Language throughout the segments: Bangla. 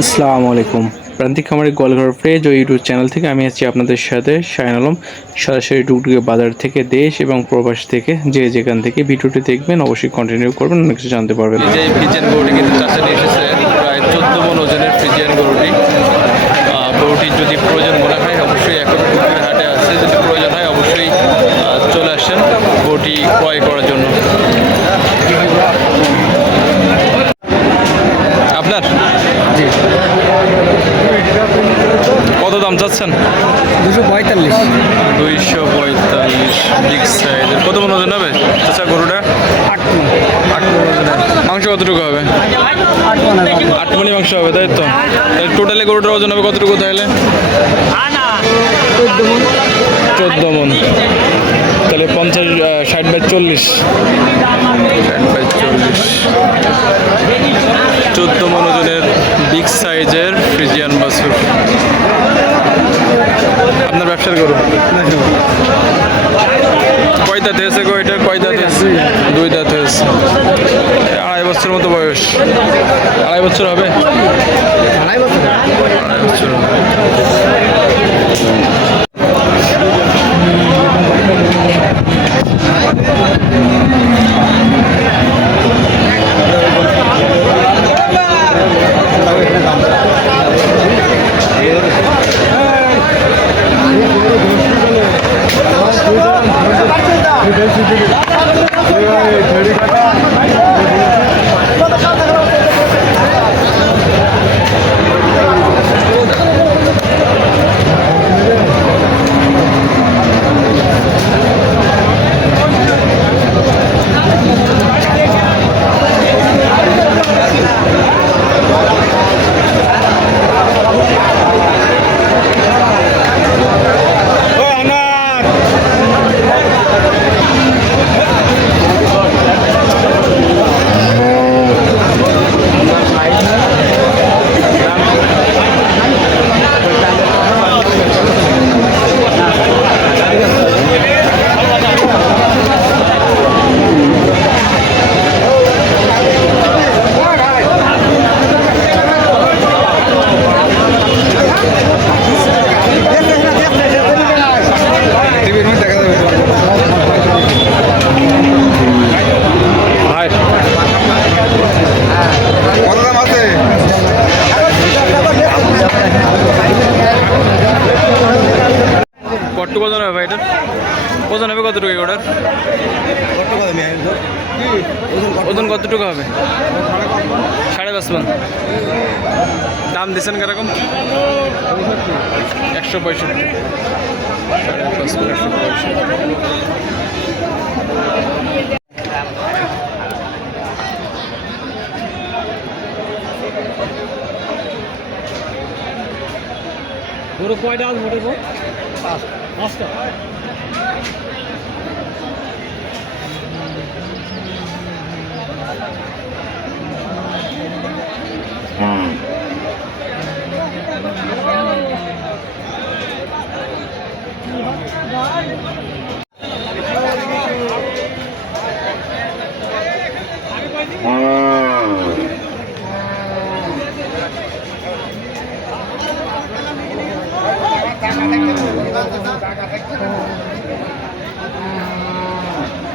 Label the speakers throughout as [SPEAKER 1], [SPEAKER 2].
[SPEAKER 1] আসসালামু আলাইকুম। প্রান্তিক খামারি গোয়ালঘর পেজ ও ইউটিউব চ্যানেল থেকে আমি আছি আপনাদের সাথে শাহিন আলম। সরাসরি টুকটুকে বাজার থেকে দেশ এবং প্রবাস থেকে যে যেখান থেকে ভিডিওটি দেখবেন অবশ্যই কন্টিনিউ করবেন অনেক কিছু জানতে পারবেন যে ফ্রিজিয়ান গরুটি কিন্তু চাষে নিয়ে এসেছে প্রায় চোদ্দ মন ওজনের ফ্রিজিয়ান গরুটি আহ, গরুটির যদি প্রয়োজন মনে হয় অবশ্যই এখন টুকটুকের হাটে আছে যদি প্রয়োজন হয় অবশ্যই আহ, চলে আসেন গরুটি ক্রয় করার জন্য। আপনার? কত দাম চাচ্ছেন?
[SPEAKER 2] দুশো পঁয়তাল্লিশ।
[SPEAKER 1] দুইশো পঁয়তাল্লিশ বিগ সাইজের কত মন ওজন হবে চাচা গরুটা?
[SPEAKER 2] আট।
[SPEAKER 1] মাংস কতটুকু হবে?
[SPEAKER 2] আট মনি
[SPEAKER 1] মাংস। হবে তাই তো? টোটালি গরুটার ওজন হবে কতটুকু তাহলে?
[SPEAKER 2] চোদ্দ মন
[SPEAKER 1] চোদ্দ মন তাহলে পঞ্চাশ আহ, ষাট বাই চল্লিশ। চোদ্দ মন ওজনের বিগ সাইজের ফ্রিজিয়ান বাসুর আপনার ব্যবসার গরু? কয় দাঁত হয়েছে গো এটা? কয় দাঁত হয়েছে? দুই দাঁত। হয়েছে। আড়াই বছর মতো বয়স। আড়াই বছর হবে?
[SPEAKER 2] আড়াই বছর।
[SPEAKER 1] আড়াই বছর
[SPEAKER 3] Yeah.
[SPEAKER 1] কটটুকু ওজন হবে ভাই এটার ওজন হবে কতটুকু এগুলোর? ওজন কতটুকু হবে? সাড়ে পাঁচ মন। দাম দিচ্ছেন কীরকম? একশো পঁয়ষট্টি। সাড়ে পাঁচ একশো পঁয়ষট্টি।
[SPEAKER 2] গরু কয়টা আছে মোটে গো পাঁচটা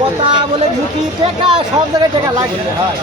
[SPEAKER 2] কথা বলে মুখি টেকা সব জায়গায় টেকা লাগে হয়